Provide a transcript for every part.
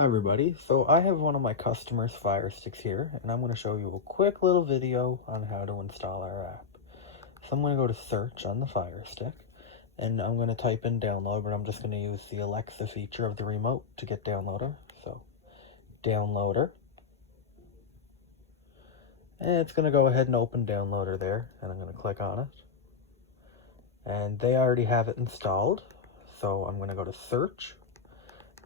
Hi everybody, so I have one of my customers' Firesticks here, and I'm going to show you a quick little video on how to install our app. So I'm going to go to search on the Firestick, and I'm going to type in download, but I'm just going to use the Alexa feature of the remote to get downloader. So, downloader. And it's going to go ahead and open downloader there, and I'm going to click on it. And they already have it installed, so I'm going to go to search.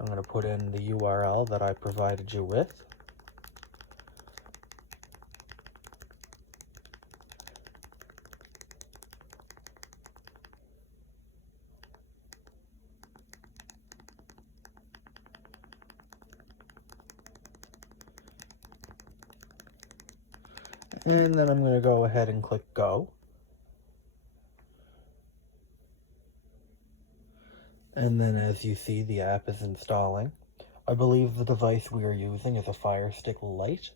I'm going to put in the URL that I provided you with. And then I'm going to go ahead and click go. And then as you see, the app is installing. I believe the device we are using is a Firestick Lite.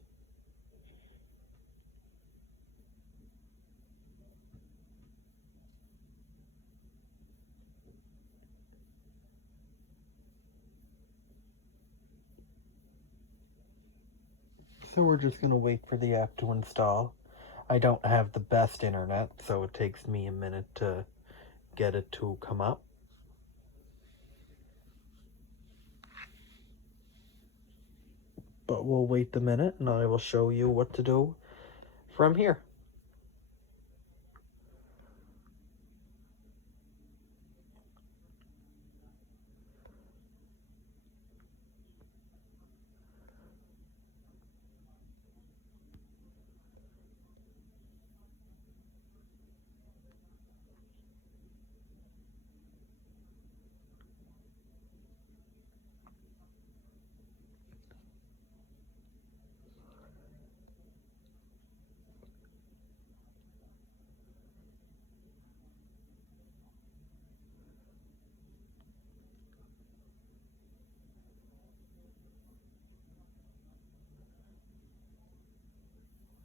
So we're just going to wait for the app to install. I don't have the best internet, so it takes me a minute to get it to come up. But we'll wait the minute and I will show you what to do from here.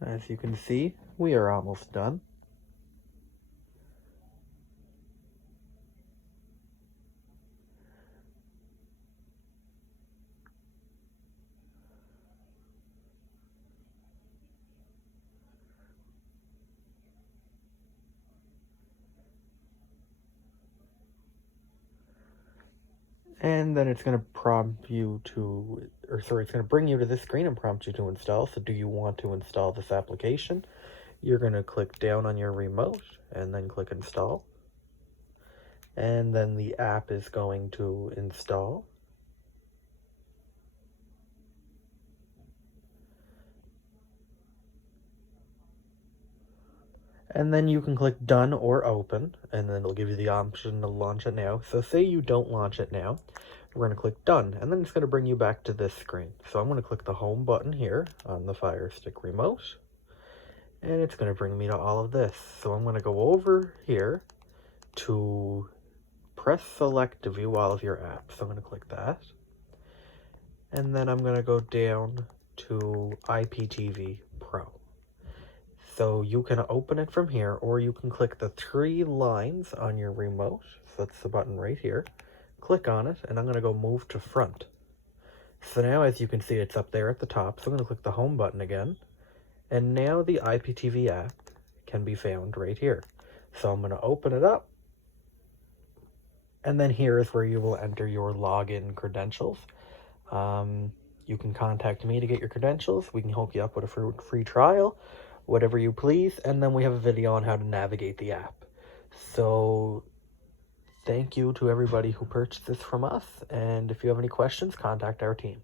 As you can see, we are almost done. And then it's going to prompt you to, it's going to bring you to this screen and prompt you to install. So do you want to install this application? You're going to click down on your remote and then click install. And then the app is going to install. And then you can click done or open, and then it'll give you the option to launch it now. So say you don't launch it now, we're going to click done, and then it's going to bring you back to this screen. So I'm going to click the home button here on the Firestick remote, and it's going to bring me to all of this. So I'm going to go over here to press select to view all of your apps. So I'm going to click that, and then I'm going to go down to IPTV Pro. So you can open it from here, or you can click the three lines on your remote. So that's the button right here. Click on it, and I'm going to go move to front. So now, as you can see, it's up there at the top. So I'm going to click the home button again. And now the IPTV app can be found right here. So I'm going to open it up. And then here is where you will enter your login credentials. You can contact me to get your credentials. We can hook you up with a free trial, whatever you please, and then we have a video on how to navigate the app. So thank you to everybody who purchased this from us, and if you have any questions, contact our team.